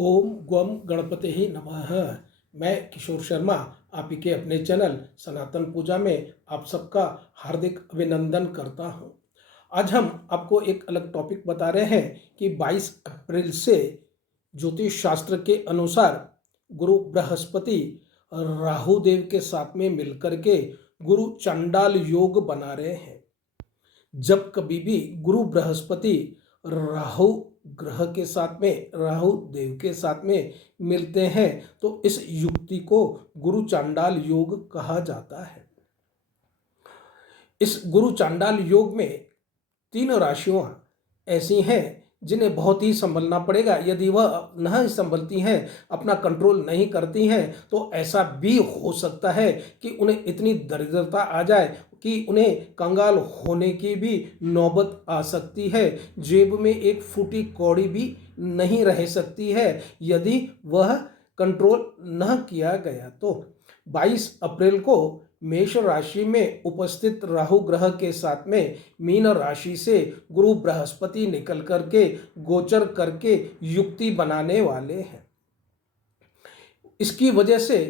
ओम गम गणपते ही नमः। मैं किशोर शर्मा आप ही के अपने चैनल सनातन पूजा में आप सबका हार्दिक अभिनंदन करता हूं। आज हम आपको एक अलग टॉपिक बता रहे हैं कि 22 अप्रैल से ज्योतिष शास्त्र के अनुसार गुरु बृहस्पति राहु देव के साथ में मिलकर के गुरु चंडाल योग बना रहे हैं। जब कभी भी गुरु बृहस्पति राहु ग्रह के साथ में राहु देव के साथ में मिलते हैं तो इस युक्ति को गुरु चांडाल योग कहा जाता है। इस गुरु चांडाल योग में 3 राशियां ऐसी हैं जिन्हें बहुत ही संभलना पड़ेगा। यदि वह नहीं संभलती हैं, अपना कंट्रोल नहीं करती हैं, तो ऐसा भी हो सकता है कि उन्हें इतनी दरिद्रता आ जाए कि उन्हें कंगाल होने की भी नौबत आ सकती है। जेब में एक फूटी कौड़ी भी नहीं रह सकती है यदि वह कंट्रोल न किया गया तो। 22 अप्रैल को मेष राशि में उपस्थित राहु ग्रह के साथ में मीन राशि से गुरु बृहस्पति निकल करके गोचर करके युक्ति बनाने वाले हैं। इसकी वजह से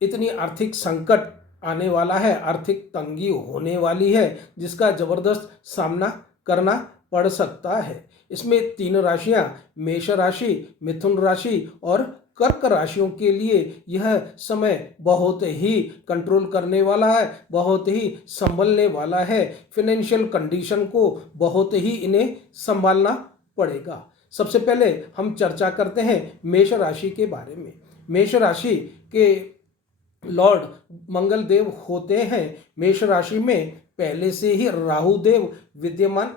इतनी आर्थिक संकट आने वाला है, आर्थिक तंगी होने वाली है, जिसका जबरदस्त सामना करना पड़ सकता है। इसमें 3 राशियां मेष राशि, मिथुन राशि और कर्क राशियों के लिए यह समय बहुत ही कंट्रोल करने वाला है, बहुत ही संभलने वाला है। फिनेंशियल कंडीशन को बहुत ही इन्हें संभालना पड़ेगा। सबसे पहले हम चर्चा करते हैं मेष राशि के बारे में। मेष राशि के लॉर्ड मंगल देव होते हैं। मेष राशि में पहले से ही राहु देव विद्यमान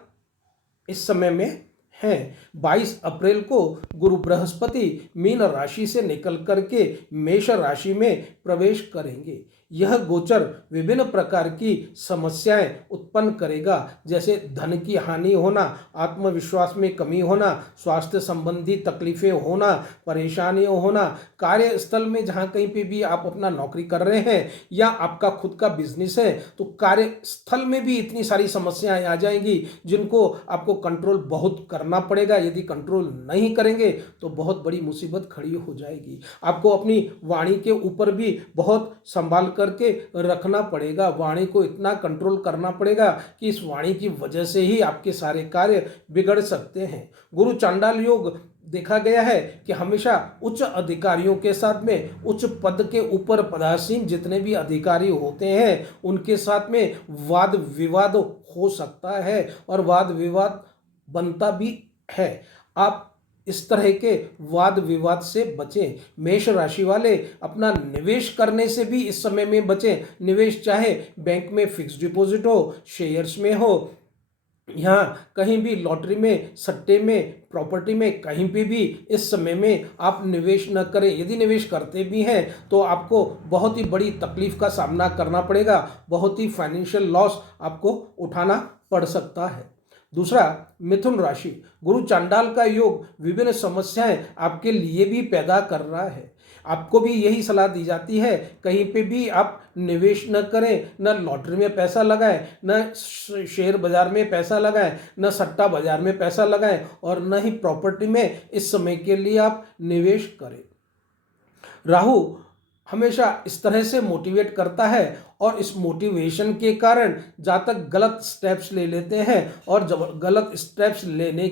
इस समय में हैं। 22 अप्रैल को गुरु बृहस्पति मीन राशि से निकल करके मेष राशि में प्रवेश करेंगे। यह गोचर विभिन्न प्रकार की समस्याएं उत्पन्न करेगा, जैसे धन की हानि होना, आत्मविश्वास में कमी होना, स्वास्थ्य संबंधी तकलीफें होना, परेशानियां होना, कार्यस्थल में जहां कहीं पे भी आप अपना नौकरी कर रहे हैं या आपका खुद का बिजनेस है तो कार्यस्थल में भी इतनी सारी समस्याएं आ जाएंगी जिनको आपको कंट्रोल बहुत करना पड़ेगा। यदि कंट्रोल नहीं करेंगे तो बहुत बड़ी मुसीबत खड़ी हो जाएगी। आपको अपनी वाणी के ऊपर भी बहुत संभाल करके रखना पड़ेगा। वाणी को इतना कंट्रोल करना पड़ेगा कि इस वाणी की वजह से ही आपके सारे कार्य बिगड़ सकते हैं। गुरु चांडाल योग देखा गया है कि हमेशा उच्च अधिकारियों के साथ में, उच्च पद के ऊपर पदासीन जितने भी अधिकारी होते हैं उनके साथ में वाद विवाद हो सकता है और वाद विवाद बनता भी है। आप इस तरह के वाद विवाद से बचें। मेष राशि वाले अपना निवेश करने से भी इस समय में बचें। निवेश चाहे बैंक में फिक्स डिपॉजिट हो, शेयर्स में हो, यहाँ कहीं भी लॉटरी में, सट्टे में, प्रॉपर्टी में, कहीं पे भी इस समय में आप निवेश न करें। यदि निवेश करते भी हैं तो आपको बहुत ही बड़ी तकलीफ का सामना करना पड़ेगा, बहुत ही फाइनेंशियल लॉस आपको उठाना पड़ सकता है। दूसरा, मिथुन राशि। गुरु चांडाल का योग विभिन्न समस्याएं आपके लिए भी पैदा कर रहा है। आपको भी यही सलाह दी जाती है, कहीं पे भी आप निवेश न करें, न लॉटरी में पैसा लगाएं, न शेयर बाजार में पैसा लगाएं, न सट्टा बाजार में पैसा लगाएं और न ही प्रॉपर्टी में इस समय के लिए आप निवेश करें। राहु हमेशा इस तरह से मोटिवेट करता है और इस मोटिवेशन के कारण जातक गलत स्टेप्स ले लेते हैं और जब गलत स्टेप्स लेने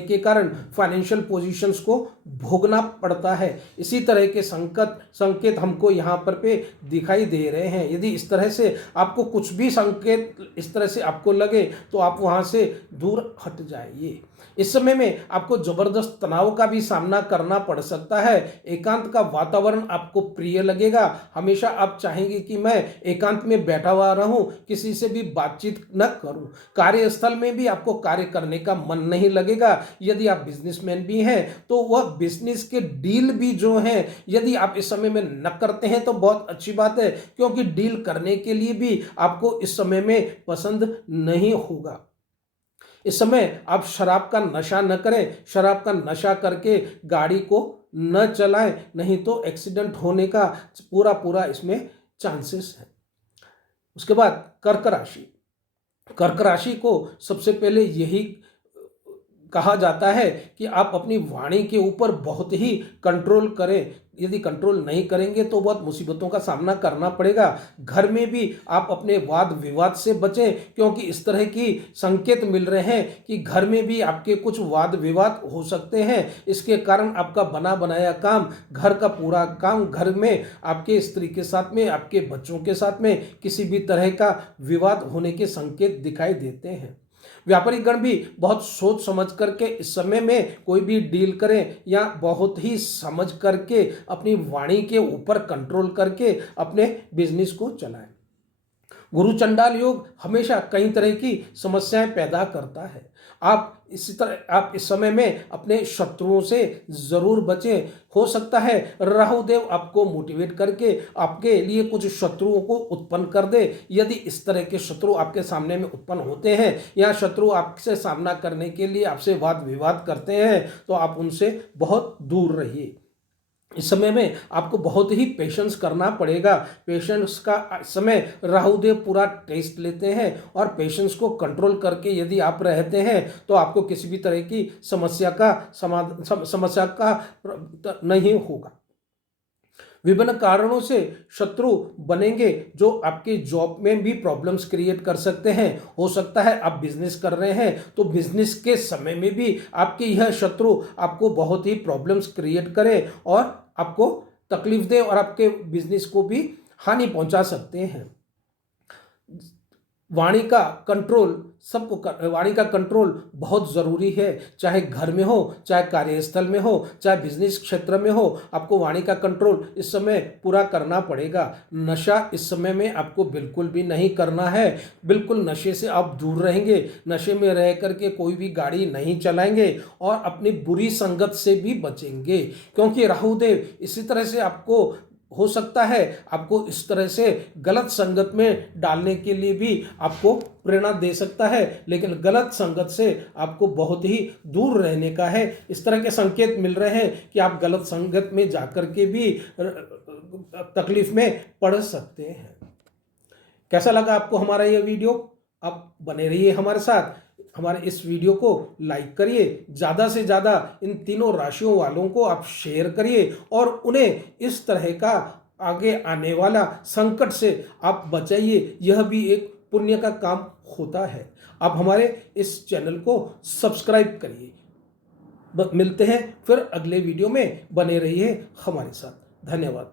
के कारण फाइनेंशियल पोजीशंस को भोगना पड़ता है। इसी तरह के संकेत हमको यहाँ पर पे दिखाई दे रहे हैं। यदि इस तरह से आपको कुछ भी संकेत इस तरह से आपको लगे तो आप वहाँ से दूर हट जाइए। इस समय में आपको जबरदस्त तनाव का भी सामना करना पड़ सकता है। एकांत का वातावरण आपको प्रिय लगेगा। हमेशा आप चाहेंगे कि मैं एकांत में बैठा हुआ रहूं, किसी से भी बातचीत न करूं। कार्यस्थल में भी आपको कार्य करने का मन नहीं लगेगा। यदि आप बिजनेसमैन भी हैं तो वह बिजनेस के डील भी जो हैं यदि आप इस समय में न करते हैं तो बहुत अच्छी बात है, क्योंकि डील करने के लिए भी आपको इस समय में पसंद नहीं होगा। इस समय आप शराब का नशा न करें। शराब का नशा करके गाड़ी को न चलाएं, नहीं तो एक्सीडेंट होने का पूरा इसमें चांसेस है। उसके बाद कर्क राशि। कर्क राशि को सबसे पहले यही कहा जाता है कि आप अपनी वाणी के ऊपर बहुत ही कंट्रोल करें। यदि कंट्रोल नहीं करेंगे तो बहुत मुसीबतों का सामना करना पड़ेगा। घर में भी आप अपने वाद विवाद से बचें, क्योंकि इस तरह की संकेत मिल रहे हैं कि घर में भी आपके कुछ वाद विवाद हो सकते हैं। इसके कारण आपका बना बनाया काम, घर का पूरा काम, घर में आपके स्त्री के साथ में, आपके बच्चों के साथ में किसी भी तरह का विवाद होने के संकेत दिखाई देते हैं। व्यापारिक गण भी बहुत सोच समझ करके इस समय में कोई भी डील करें, या बहुत ही समझ करके अपनी वाणी के ऊपर कंट्रोल करके अपने बिजनेस को चलाएं। गुरु चंडाल योग हमेशा कई तरह की समस्याएं पैदा करता है। आप इस समय में अपने शत्रुओं से जरूर बचें। हो सकता है राहु देव आपको मोटिवेट करके आपके लिए कुछ शत्रुओं को उत्पन्न कर दे। यदि इस तरह के शत्रु आपके सामने में उत्पन्न होते हैं, या शत्रु आपसे सामना करने के लिए आपसे वाद विवाद करते हैं, तो आप उनसे बहुत दूर रहिए। इस समय में आपको बहुत ही पेशेंस करना पड़ेगा। पेशेंस का समय राहुदेव पूरा टेस्ट लेते हैं, और पेशेंस को कंट्रोल करके यदि आप रहते हैं तो आपको किसी भी तरह की समस्या का नहीं होगा। विभिन्न कारणों से शत्रु बनेंगे जो आपके जॉब में भी प्रॉब्लम्स क्रिएट कर सकते हैं। हो सकता है आप बिजनेस कर रहे हैं तो बिजनेस के समय में भी आपके यह शत्रु आपको बहुत ही प्रॉब्लम्स क्रिएट करें और आपको तकलीफ दे, और आपके बिजनेस को भी हानि पहुंचा सकते हैं। वाणी का कंट्रोल वाणी का कंट्रोल बहुत ज़रूरी है। चाहे घर में हो, चाहे कार्यस्थल में हो, चाहे बिजनेस क्षेत्र में हो, आपको वाणी का कंट्रोल इस समय पूरा करना पड़ेगा। नशा इस समय में आपको बिल्कुल भी नहीं करना है। बिल्कुल नशे से आप दूर रहेंगे। नशे में रह करके कोई भी गाड़ी नहीं चलाएंगे, और अपनी बुरी संगत से भी बचेंगे, क्योंकि राहुदेव इसी तरह से आपको हो सकता है आपको इस तरह से गलत संगत में डालने के लिए भी आपको प्रेरणा दे सकता है। लेकिन गलत संगत से आपको बहुत ही दूर रहने का है। इस तरह के संकेत मिल रहे हैं कि आप गलत संगत में जाकर के भी तकलीफ में पड़ सकते हैं। कैसा लगा आपको हमारा यह वीडियो? आप बने रहिए हमारे साथ। हमारे इस वीडियो को लाइक करिए, ज़्यादा से ज़्यादा इन तीनों राशियों वालों को आप शेयर करिए, और उन्हें इस तरह का आगे आने वाला संकट से आप बचाइए। यह भी एक पुण्य का काम होता है। आप हमारे इस चैनल को सब्सक्राइब करिए। मिलते हैं फिर अगले वीडियो में। बने रहिए हमारे साथ। धन्यवाद।